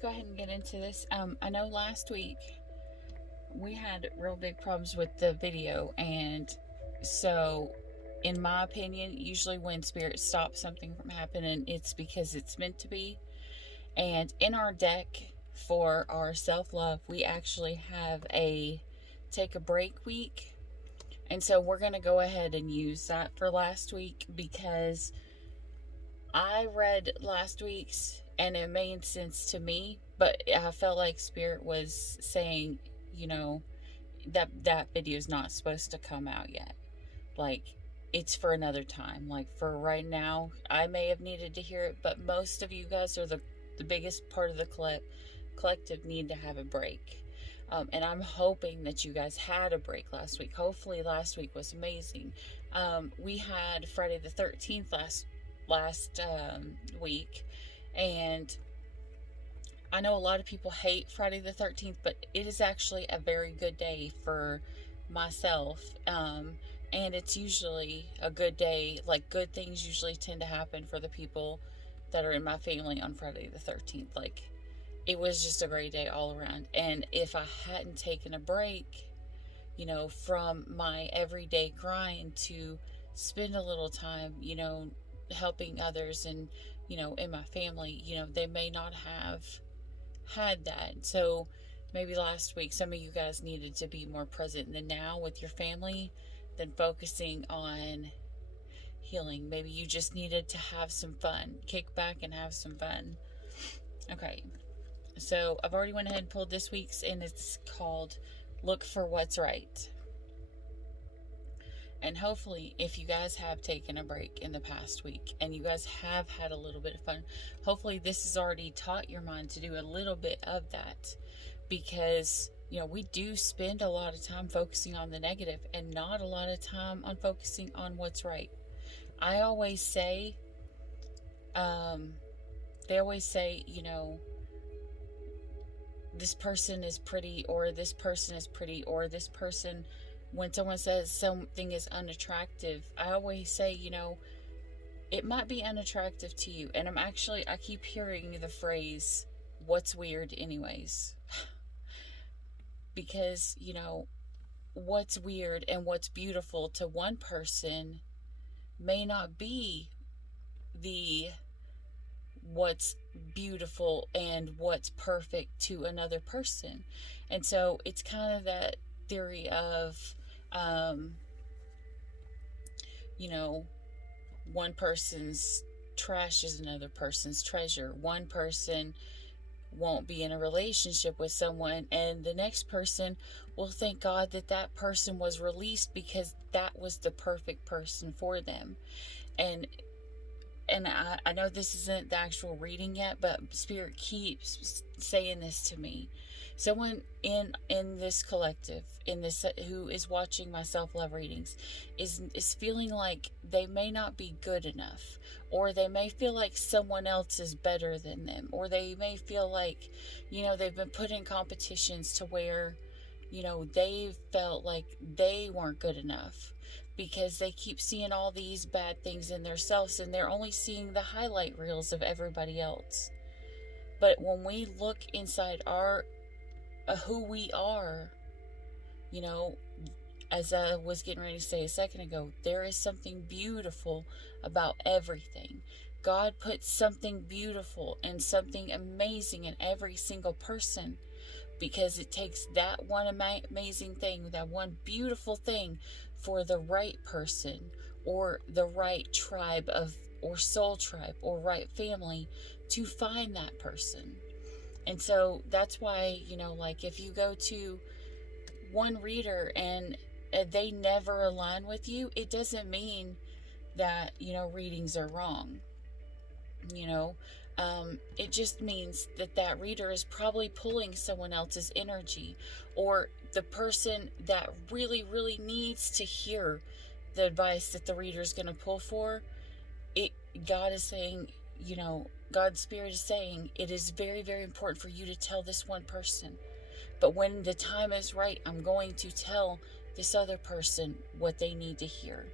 let's go ahead and get into this. I know last week we had real big problems with the video, and so, in my opinion, usually when spirits stop something from happening, it's because it's meant to be. And in our deck for our self love, we actually have a take a break week. And so we're going to go ahead and use that for last week because I read last week's and it made sense to me, but I felt like Spirit was saying, you know, that video is not supposed to come out yet. Like, it's for another time. Like, for right now, I may have needed to hear it, but most of you guys are the biggest part of the collective need to have a break. And I'm hoping that you guys had a break last week. Hopefully last week was amazing. We had Friday the 13th last week, and I know a lot of people hate Friday the 13th, but it is actually a very good day for myself. And it's usually a good day. Like, good things usually tend to happen for the people that are in my family on Friday the 13th. Like, it was just a great day all around. And if I hadn't taken a break, from my everyday grind to spend a little time, helping others and, in my family, they may not have had that. So maybe last week some of you guys needed to be more present in the now with your family than focusing on healing. Maybe you just needed to have some fun, kick back and have some fun. Okay, so I've already went ahead and pulled this week's, and it's called Look for What's Right. And hopefully, if you guys have taken a break in the past week and you guys have had a little bit of fun, hopefully this has already taught your mind to do a little bit of that. Because, we do spend a lot of time focusing on the negative and not a lot of time on focusing on what's right. I always say, they always say, this person is pretty, or this person is pretty, or this person, when someone says something is unattractive, I always say, it might be unattractive to you. And I keep hearing the phrase, what's weird anyways? Because, what's weird and what's beautiful to one person may not be the what's beautiful and what's perfect to another person. And so it's kind of that theory of, one person's trash is another person's treasure. One person won't be in a relationship with someone, and the next person will thank God that that person was released because that was the perfect person for them. And I know this isn't the actual reading yet, but Spirit keeps saying this to me. Someone in this collective, in this, who is watching my self-love readings, is feeling like they may not be good enough, or they may feel like someone else is better than them, or they may feel like, they've been put in competitions to where, they felt like they weren't good enough, because they keep seeing all these bad things in themselves, and they're only seeing the highlight reels of everybody else. But when we look inside our who we are, as I was getting ready to say a second ago, there is something beautiful about everything. God put something beautiful and something amazing in every single person, because it takes that one amazing thing, that one beautiful thing, for the right person, or the right tribe or soul tribe, or right family to find that person. And so that's why, like, if you go to one reader and they never align with you, it doesn't mean that, readings are wrong. It just means that reader is probably pulling someone else's energy, or the person that really, really needs to hear the advice that the reader is going to pull for. God is saying, God's Spirit is saying, it is very, very important for you to tell this one person. But when the time is right, I'm going to tell this other person what they need to hear.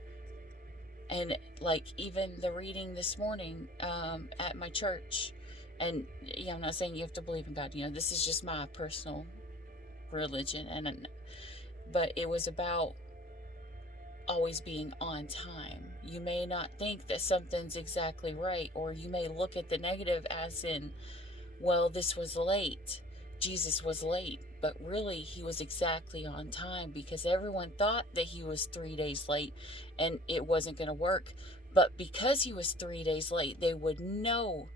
And like even the reading this morning at my church, And yeah, I'm not saying you have to believe in God. This is just my personal religion, but it was about always being on time. You may not think that something's exactly right, or you may look at the negative as in, well, this was late. Jesus was late, but really he was exactly on time, because everyone thought that he was 3 days late and it wasn't going to work. But because he was 3 days late, they would know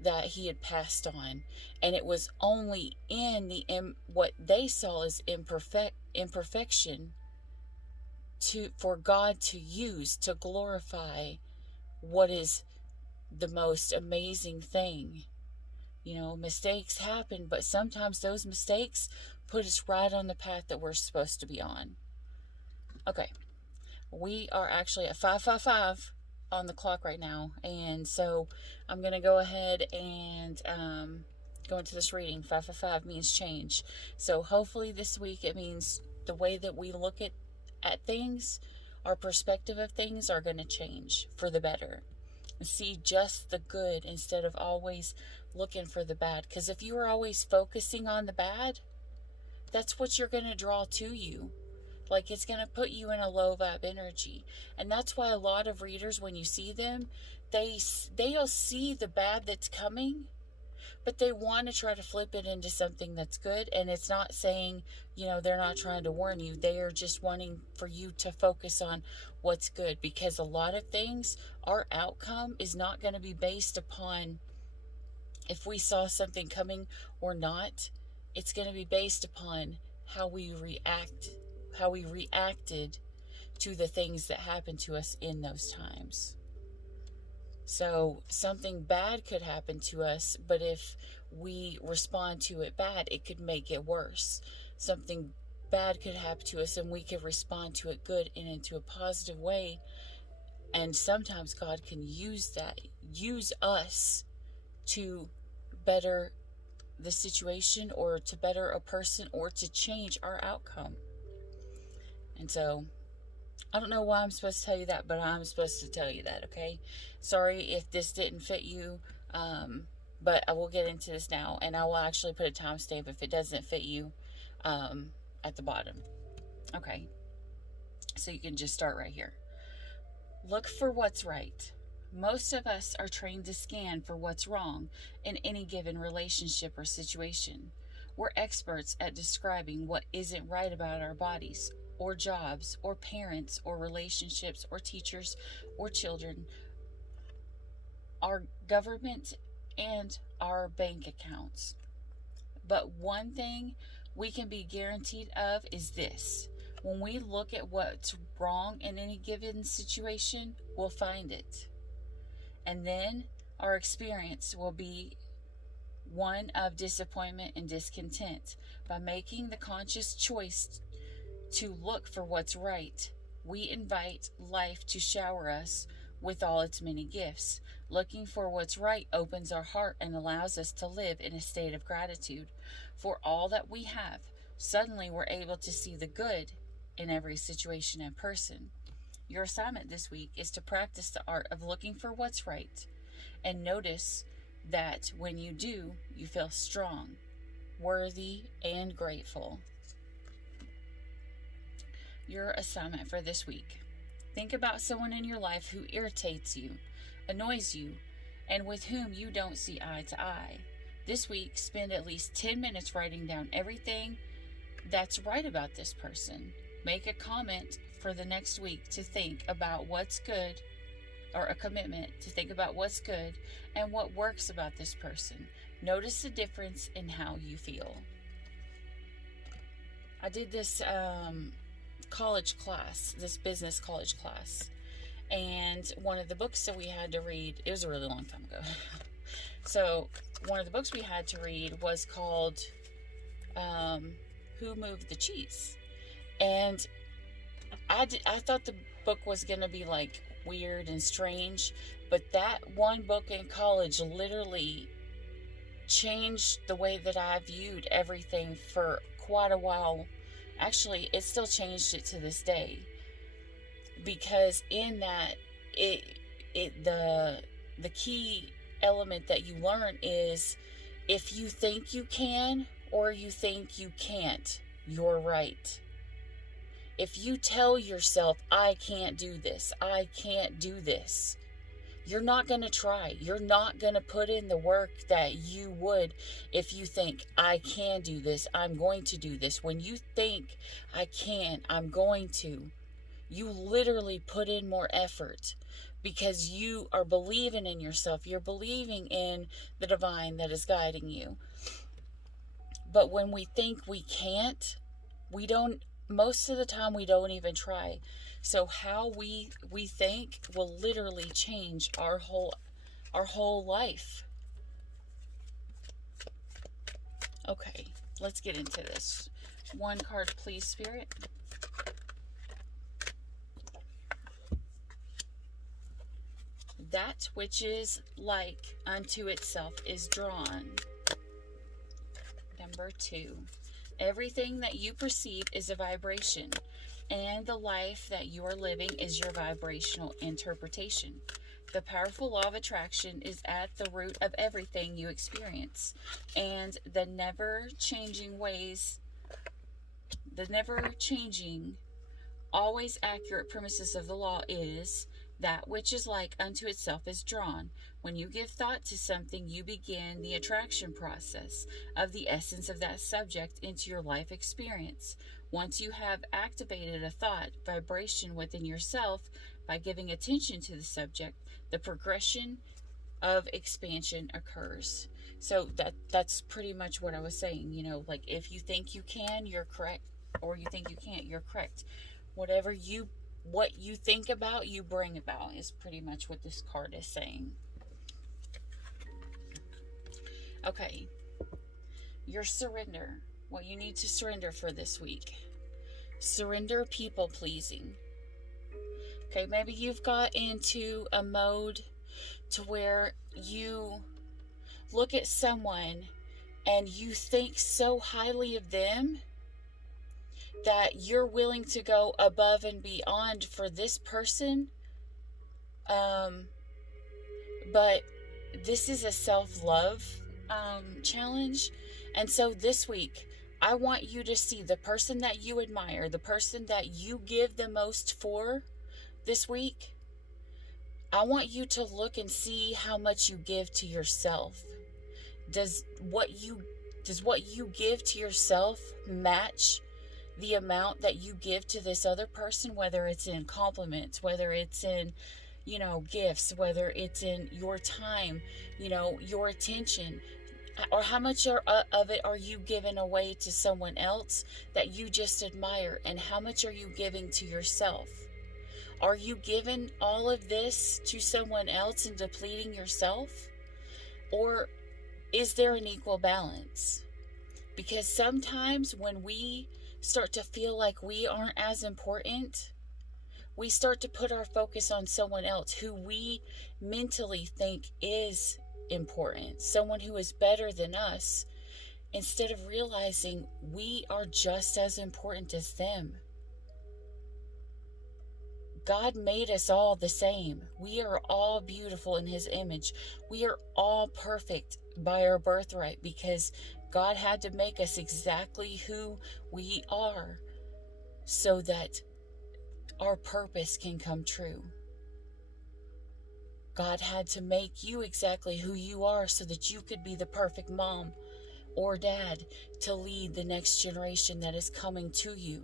that he had passed on. And it was only in what they saw as imperfection for God to use to glorify what is the most amazing thing. Mistakes happen, but sometimes those mistakes put us right on the path that we're supposed to be on. Okay, we are actually at 5:55 on the clock right now, and so I'm going to go ahead and go into this reading. 5:55 means change. So hopefully this week it means the way that we look at things, our perspective of things are going to change for the better. See just the good instead of always looking for the bad. Because if you are always focusing on the bad, that's what you're going to draw to you. Like, it's going to put you in a low vibe energy. And that's why a lot of readers, when you see them, they'll see the bad that's coming, but they want to try to flip it into something that's good. And it's not saying, they're not trying to warn you. They are just wanting for you to focus on what's good, because a lot of things, our outcome is not going to be based upon if we saw something coming or not. It's going to be based upon how we reacted to the things that happened to us in those times. So something bad could happen to us, but if we respond to it bad, it could make it worse. Something bad could happen to us and we could respond to it good and into a positive way. And sometimes God can use us to better the situation, or to better a person, or to change our outcome. And so I don't know why I'm supposed to tell you that, but I'm supposed to tell you that, okay? Sorry if this didn't fit you, but I will get into this now, and I will actually put a timestamp if it doesn't fit you at the bottom. Okay, so you can just start right here. Look for what's right. Most of us are trained to scan for what's wrong in any given relationship or situation. We're experts at describing what isn't right about our bodies, or jobs, or parents, or relationships, or teachers, or children, our government, and our bank accounts. But one thing we can be guaranteed of is this: when we look at what's wrong in any given situation, we'll find it. And then our experience will be one of disappointment and discontent. By making the conscious choice to look for what's right, we invite life to shower us with all its many gifts. Looking for what's right opens our heart and allows us to live in a state of gratitude for all that we have. Suddenly, we're able to see the good in every situation and person. Your assignment this week is to practice the art of looking for what's right, and notice that when you do, you feel strong, worthy, and grateful. Your assignment for this week: think about someone in your life who irritates you, annoys you, and with whom you don't see eye to eye. This week, spend at least 10 minutes writing down everything that's right about this person. Make a comment for the next week to think about what's good, or a commitment to think about what's good and what works about this person. Notice the difference in how you feel. I did this college class, this business college class, and one of the books that we had to read, it was a really long time ago. So one of the books we had to read was called Who Moved the Cheese? And I thought the book was going to be like weird and strange, but that one book in college literally changed the way that I viewed everything for quite a while. Actually, it still changed it to this day, because in that the key element that you learn is, if you think you can or you think you can't, you're right. If you tell yourself, I can't do this, I can't do this, you're not going to try. You're not going to put in the work that you would if you think, I can do this, I'm going to do this. When you think, I can, I'm going to, you literally put in more effort because you are believing in yourself. You're believing in the divine that is guiding you. But when we think we can't, we don't, most of the time we don't even try. So how we think will literally change our whole life. Okay, let's get into this. One card, please, Spirit. That which is like unto itself is drawn. Number 2. Everything that you perceive is a vibration, and the life that you are living is your vibrational interpretation. The powerful law of attraction is at the root of everything you experience, and the never-changing, always accurate premises of the law is, that which is like unto itself is drawn. When you give thought to something, you begin the attraction process of the essence of that subject into your life experience. Once you have activated a thought vibration within yourself by giving attention to the subject, the progression of expansion occurs. So that's pretty much what I was saying. You know, like, if you think you can, you're correct, or you think you can't, you're correct. What you think about, you bring about, is pretty much what this card is saying. Okay, your surrender. What you need to surrender for this week. Surrender people pleasing. Okay, maybe you've got into a mode to where you look at someone and you think so highly of them that you're willing to go above and beyond for this person. But this is a self-love challenge. And so this week, I want you to see the person that you admire, the person that you give the most for this week. I want you to look and see how much you give to yourself. Does what you give to yourself match the amount that you give to this other person, whether it's in compliments, whether it's in, gifts, whether it's in your time, your attention, or how much of it are you giving away to someone else that you just admire, and how much are you giving to yourself? Are you giving all of this to someone else and depleting yourself? Or is there an equal balance? Because sometimes when we start to feel like we aren't as important, we start to put our focus on someone else who we mentally think is important, someone who is better than us, instead of realizing we are just as important as them. God made us all the same. We are all beautiful in His image. We are all perfect by our birthright, because God had to make us exactly who we are so that our purpose can come true. God had to make you exactly who you are so that you could be the perfect mom or dad to lead the next generation that is coming to you.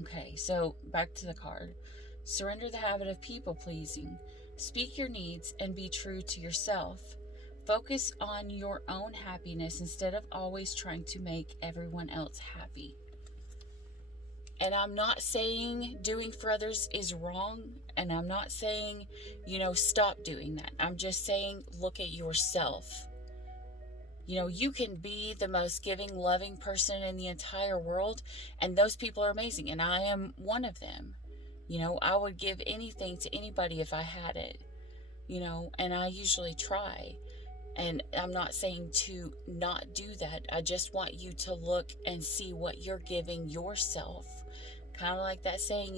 Okay, so back to the card. Surrender the habit of people pleasing. Speak your needs and be true to yourself. Focus on your own happiness instead of always trying to make everyone else happy. And I'm not saying doing for others is wrong, and I'm not saying, stop doing that. I'm just saying, look at yourself. You can be the most giving, loving person in the entire world, and those people are amazing, and I am one of them. I would give anything to anybody if I had it, and I usually try. And I'm not saying to not do that. I just want you to look and see what you're giving yourself. Kind of like that saying,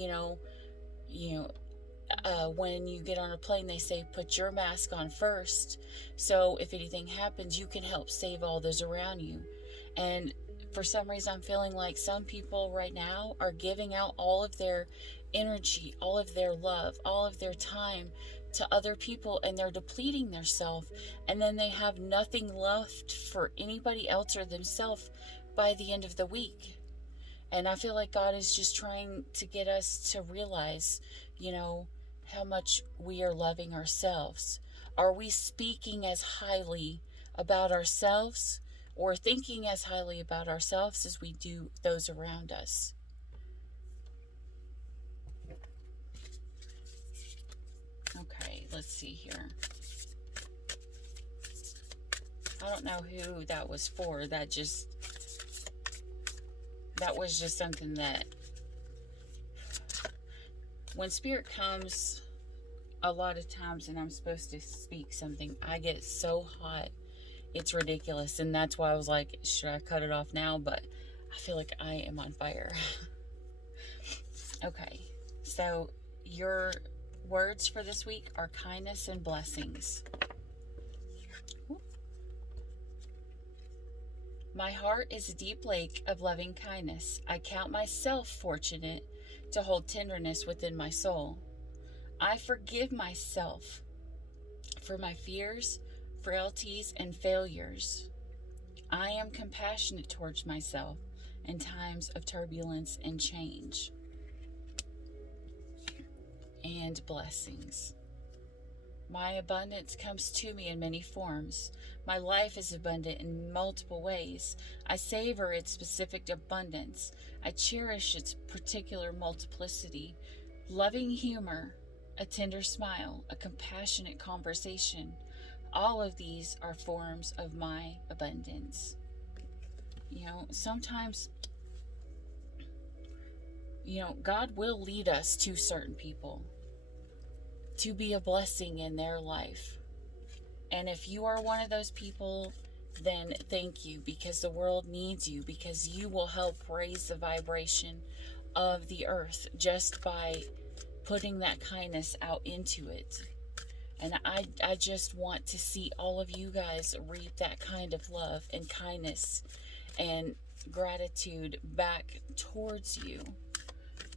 when you get on a plane, they say put your mask on first. So if anything happens, you can help save all those around you. And for some reason, I'm feeling like some people right now are giving out all of their energy, all of their love, all of their time to other people, and they're depleting themselves. And then they have nothing left for anybody else or themselves by the end of the week. And I feel like God is just trying to get us to realize, how much we are loving ourselves. Are we speaking as highly about ourselves or thinking as highly about ourselves as we do those around us? Okay, let's see here. I don't know who that was for. That was just something that when Spirit comes a lot of times and I'm supposed to speak something, I get so hot. It's ridiculous. And that's why I was like, should I cut it off now? But I feel like I am on fire. Okay. So your words for this week are kindness and blessings. My heart is a deep lake of loving kindness. I count myself fortunate to hold tenderness within my soul. I forgive myself for my fears, frailties, and failures. I am compassionate towards myself in times of turbulence and change. And blessings. My abundance comes to me in many forms. My life is abundant in multiple ways. I savor its specific abundance. I cherish its particular multiplicity. Loving humor, a tender smile, a compassionate conversation. All of these are forms of my abundance. Sometimes, God will lead us to certain people to be a blessing in their life. And if you are one of those people, then thank you, because the world needs you, because you will help raise the vibration of the earth just by putting that kindness out into it. And I just want to see all of you guys reap that kind of love and kindness and gratitude back towards you,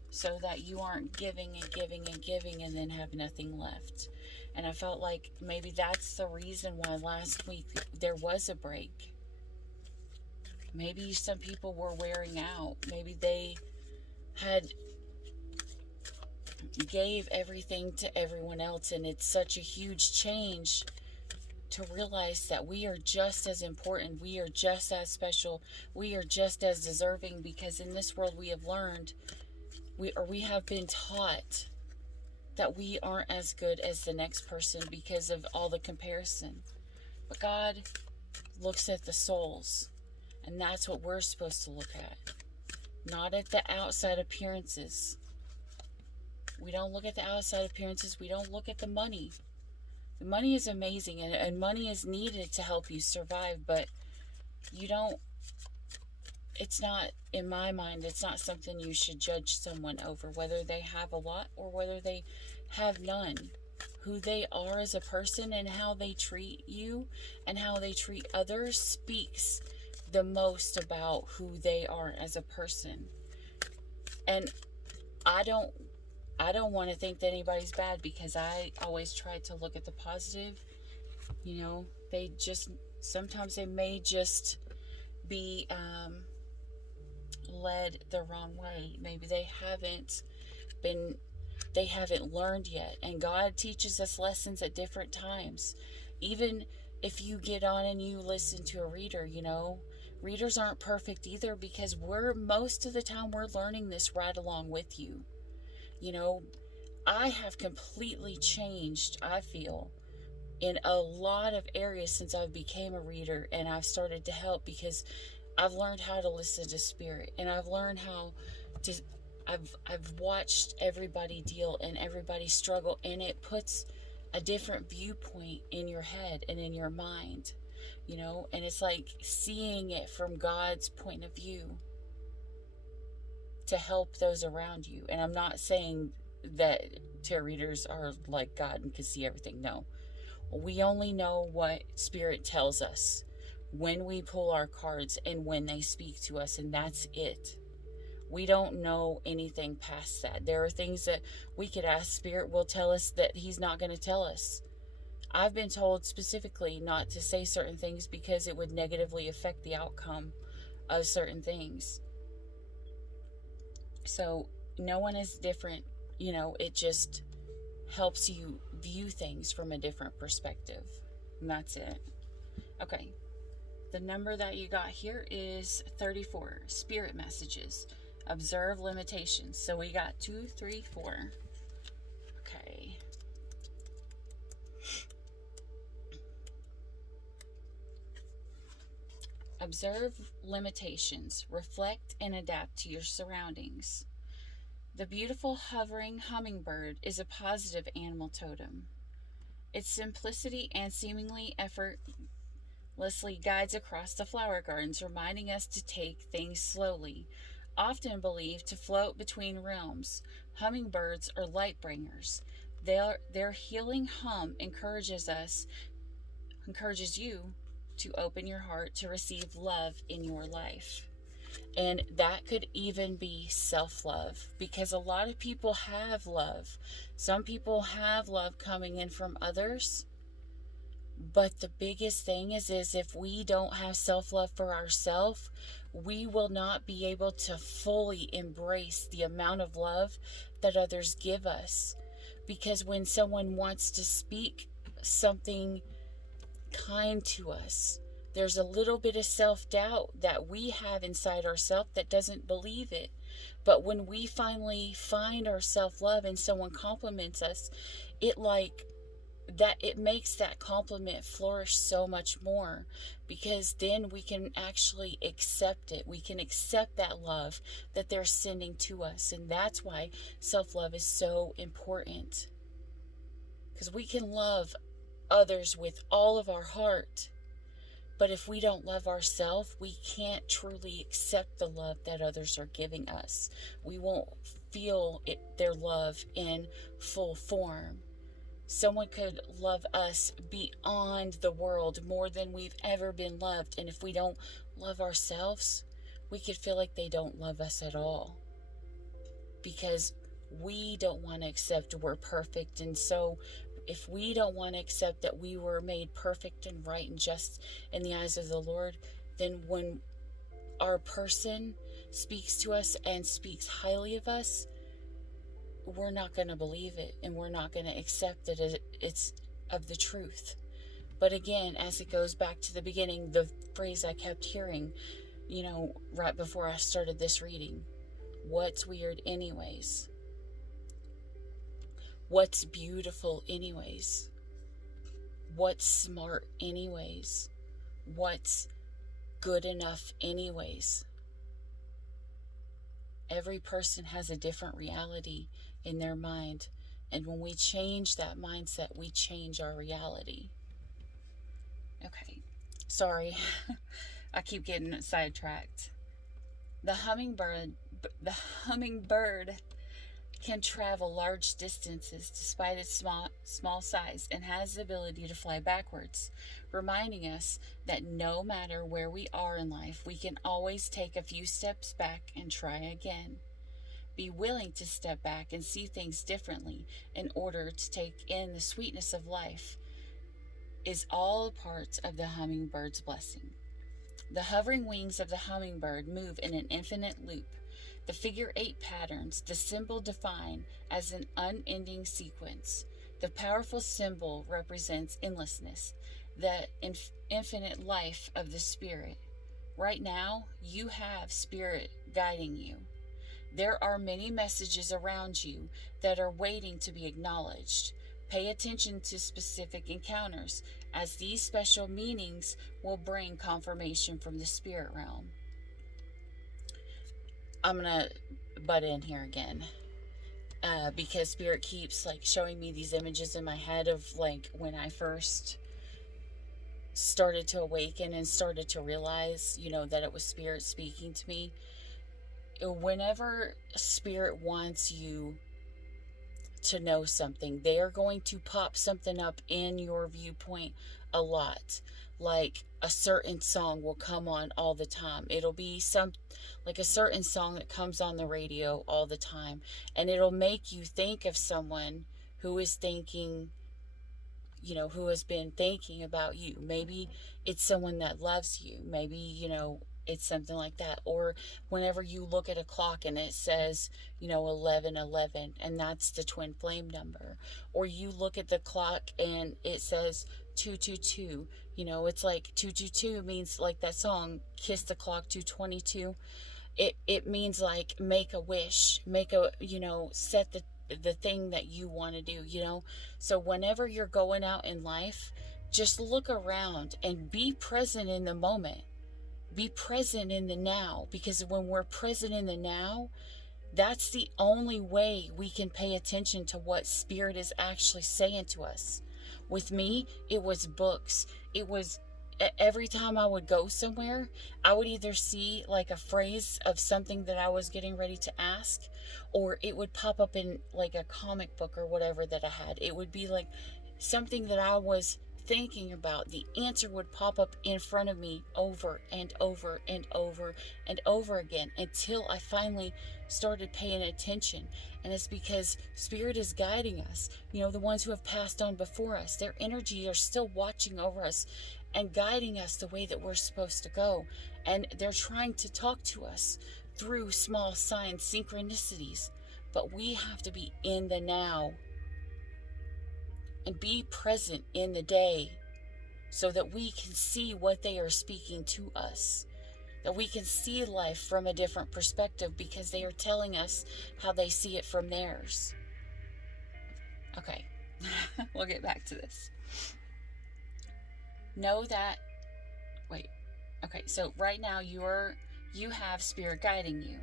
so that you aren't giving and giving and giving and then have nothing left. And I felt like maybe that's the reason why last week there was a break. Maybe some people were wearing out. Maybe they had gave everything to everyone else, and it's such a huge change to realize that we are just as important, we are just as special, we are just as deserving, because in this world we have learned, we have been taught that we aren't as good as the next person because of all the comparison. But God looks at the souls, and that's what we're supposed to look at, not at the outside appearances. We don't look at the outside appearances. We don't look at the money. The money is amazing, and money is needed to help you survive, but it's not, in my mind, it's not something you should judge someone over, whether they have a lot or whether they have none. Who they are as a person and how they treat you and how they treat others speaks the most about who they are as a person. And I don't want to think that anybody's bad, because I always try to look at the positive. Sometimes they may just be led the wrong way. Maybe they haven't learned yet. And God teaches us lessons at different times. Even if you get on and you listen to a reader, readers aren't perfect either, because most of the time we're learning this right along with you. I have completely changed, I feel, in a lot of areas since I became a reader, and I've started to help, because I've learned how to listen to Spirit, and I've learned how to, I've watched everybody deal and everybody struggle, and it puts a different viewpoint in your head and in your mind, and it's like seeing it from God's point of view to help those around you. And I'm not saying that tarot readers are like God and can see everything. No. We only know what Spirit tells us when we pull our cards and when they speak to us, and that's it. We don't know anything past that. There are things that we could ask. Spirit will tell us that He's not going to tell us. I've been told specifically not to say certain things because it would negatively affect the outcome of certain things. So no one is different. It just helps you view things from a different perspective. And that's it. Okay. The number that you got here is 34. Spirit messages. Observe limitations. So we got 2, 3, 4. Okay. Observe limitations. Reflect and adapt to your surroundings. The beautiful hovering hummingbird is a positive animal totem. Its simplicity and seemingly effortlessly guides across the flower gardens, reminding us to take things slowly. Often believed to float between realms, hummingbirds are light bringers. Their healing hum encourages you to open your heart to receive love in your life. And that could even be self-love, because a lot of people have love. Some people have love coming in from others. But the biggest thing is if we don't have self-love for ourselves, we will not be able to fully embrace the amount of love that others give us. Because when someone wants to speak something kind to us, there's a little bit of self-doubt that we have inside ourselves that doesn't believe it. But when we finally find our self-love and someone compliments us, it makes that compliment flourish so much more, because then we can actually accept it. We can accept that love that they're sending to us. And that's why self-love is so important, because we can love others with all of our heart, but if we don't love ourselves, we can't truly accept the love that others are giving us. We won't feel their love in full form. Someone could love us beyond the world, more than we've ever been loved. And if we don't love ourselves, we could feel like they don't love us at all, because we don't want to accept we're perfect. And so if we don't want to accept that we were made perfect and right and just in the eyes of the Lord, then when our person speaks to us and speaks highly of us, we're not going to believe it, and we're not going to accept that it's of the truth. But again, as it goes back to the beginning, the phrase I kept hearing, right before I started this reading: what's weird anyways? What's beautiful anyways? What's smart anyways? What's good enough anyways? Every person has a different reality in their mind. And when we change that mindset, we change our reality. Okay. Sorry. I keep getting sidetracked. The hummingbird can travel large distances despite its small size, and has the ability to fly backwards, reminding us that no matter where we are in life, we can always take a few steps back and try again. Be willing to step back and see things differently in order to take in the sweetness of life is all part of the hummingbird's blessing. The hovering wings of the hummingbird move in an infinite loop. The figure 8 patterns the symbol define as an unending sequence. The powerful symbol represents endlessness, the infinite life of the Spirit. Right now, you have Spirit guiding you. There are many messages around you that are waiting to be acknowledged. Pay attention to specific encounters, as these special meanings will bring confirmation from the spirit realm. I'm gonna butt in here again, because Spirit keeps showing me these images in my head of when I first started to awaken and started to realize, that it was Spirit speaking to me. Whenever Spirit wants you to know something. They are going to pop something up in your viewpoint a lot. Like a certain song will come on all the time. It'll be like a certain song that comes on the radio all the time, and it'll make you think of someone who is thinking, who has been thinking about you. Maybe it's someone that loves you. Maybe, it's something like that. Or whenever you look at a clock and it says, 1111, and that's the twin flame number. Or you look at the clock and it says 222. It's like 222 means like that song, Kiss the Clock 222. It means like make a wish, set the thing that you want to do. So whenever you're going out in life, just look around and be present in the moment. Be present in the now, because when we're present in the now, that's the only way we can pay attention to what Spirit is actually saying to us. With me, it was books. It was every time I would go somewhere, I would either see like a phrase of something that I was getting ready to ask, or it would pop up in like a comic book or whatever that I had. It would be like something that I was thinking about. The answer would pop up in front of me over and over and over and over again until I finally started paying attention. And it's because Spirit is guiding us. The ones who have passed on before us, their energy are still watching over us and guiding us the way that we're supposed to go. And they're trying to talk to us through small signs, synchronicities. But we have to be in the now and be present in the day so that we can see what they are speaking to us. That we can see life from a different perspective because they are telling us how they see it from theirs. Okay, we'll get back to this. Know that, so right now you have Spirit guiding you.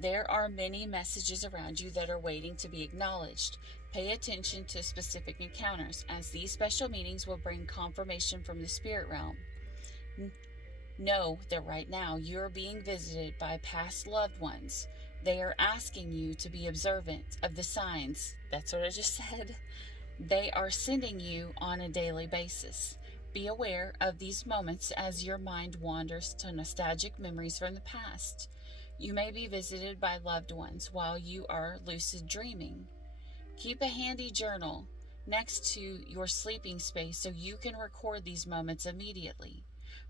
There are many messages around you that are waiting to be acknowledged. Pay attention to specific encounters, as these special meetings will bring confirmation from the spirit realm. Know that right now you're being visited by past loved ones. They are asking you to be observant of the signs. That's what I just said. They are sending you on a daily basis. Be aware of these moments as your mind wanders to nostalgic memories from the past. You may be visited by loved ones while you are lucid dreaming. Keep a handy journal next to your sleeping space so you can record these moments immediately.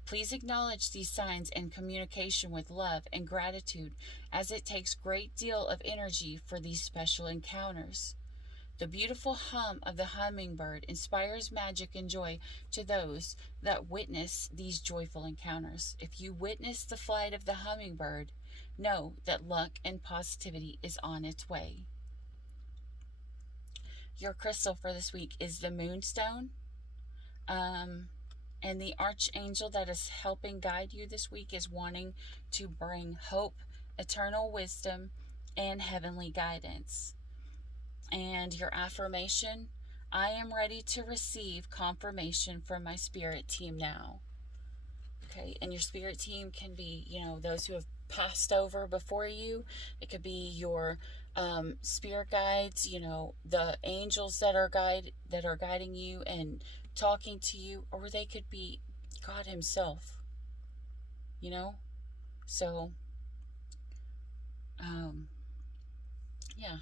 Please acknowledge these signs and communication with love and gratitude, as it takes a great deal of energy for these special encounters. The beautiful hum of the hummingbird inspires magic and joy to those that witness these joyful encounters. If you witness the flight of the hummingbird, know that luck and positivity is on its way. Your crystal for this week is the moonstone. And the archangel that is helping guide you this week is wanting to bring hope, eternal wisdom, and heavenly guidance. And your affirmation, I am ready to receive confirmation from my spirit team now. Okay, and your spirit team can be, those who have passed over before you. It could be your spirit guides, the angels that are guiding you and talking to you, or they could be God himself. So yeah,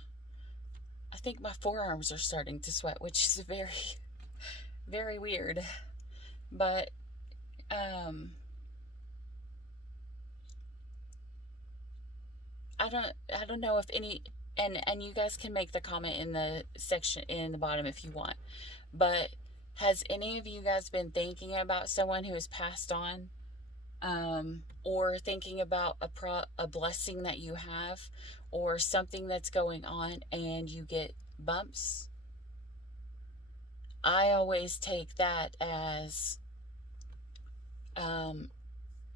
I think my forearms are starting to sweat, which is very, very weird. But I don't know if any, and you guys can make the comment in the section in the bottom if you want, but has any of you guys been thinking about someone who has passed on, or thinking about a blessing that you have, or something that's going on and you get bumps? I always take that as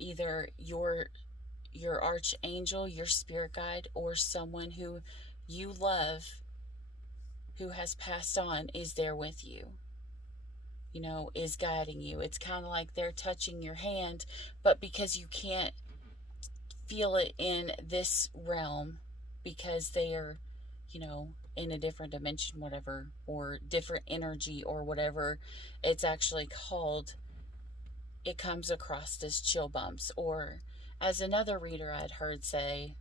either your archangel, your spirit guide, or someone who you love who has passed on is there with you, is guiding you. It's kind of like they're touching your hand, but because you can't feel it in this realm, because they are, in a different dimension, whatever, or different energy, or whatever it's actually called, it comes across as chill bumps. Or, as another reader I'd heard say,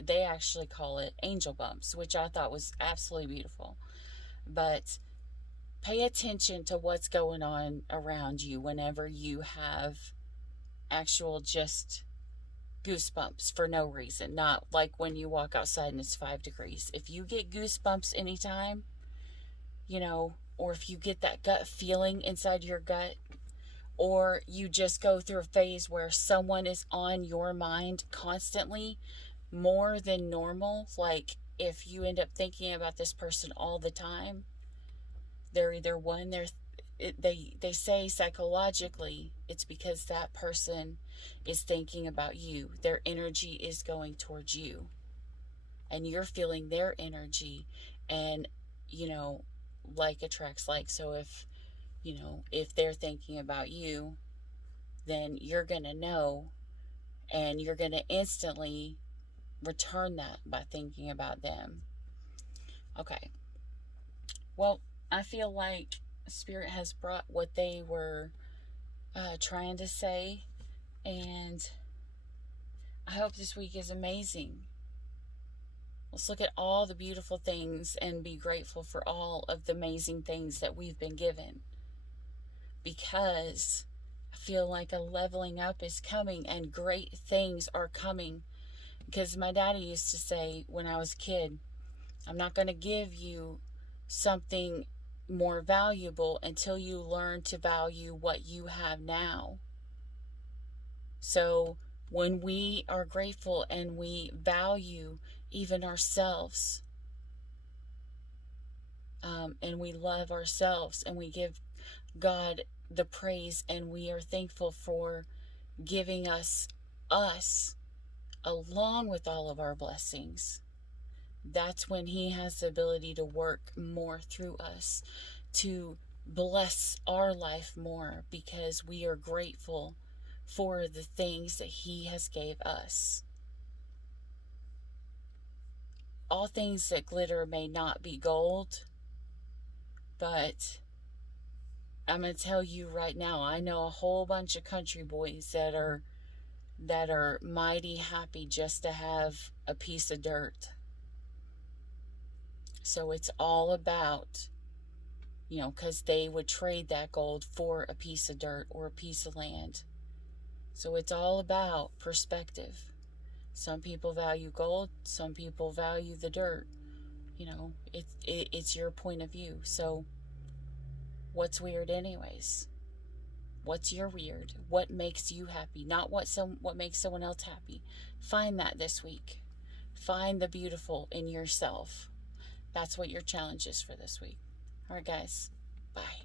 they actually call it angel bumps, which I thought was absolutely beautiful. But pay attention to what's going on around you whenever you have actual just goosebumps for no reason. Not like when you walk outside and it's 5 degrees. If you get goosebumps anytime, or if you get that gut feeling inside your gut, or you just go through a phase where someone is on your mind constantly, more than normal, like if you end up thinking about this person all the time, they're either one, they say psychologically it's because that person is thinking about you. Their energy is going towards you, and you're feeling their energy, and like attracts like. So if they're thinking about you, then you're going to know, and you're going to instantly return that by thinking about them. Okay. Well, I feel like Spirit has brought what they were trying to say, and I hope this week is amazing. Let's look at all the beautiful things and be grateful for all of the amazing things that we've been given, because I feel like a leveling up is coming and great things are coming. Because my daddy used to say when I was a kid, I'm not going to give you something more valuable until you learn to value what you have now. So when we are grateful and we value even ourselves, and we love ourselves, and we give God the praise, and we are thankful for giving us along with all of our blessings, that's when He has the ability to work more through us, to bless our life more, because we are grateful for the things that He has gave us. All things that glitter may not be gold, but I'm going to tell you right now, I know a whole bunch of country boys that are mighty happy just to have a piece of dirt. So it's all about, because they would trade that gold for a piece of dirt or a piece of land. So it's all about perspective. Some people value gold, some people value the dirt. It's your point of view. So what's weird anyways? What's your weird? What makes you happy? Not what makes someone else happy. Find that this week. Find the beautiful in yourself. That's what your challenge is for this week. All right, guys. Bye.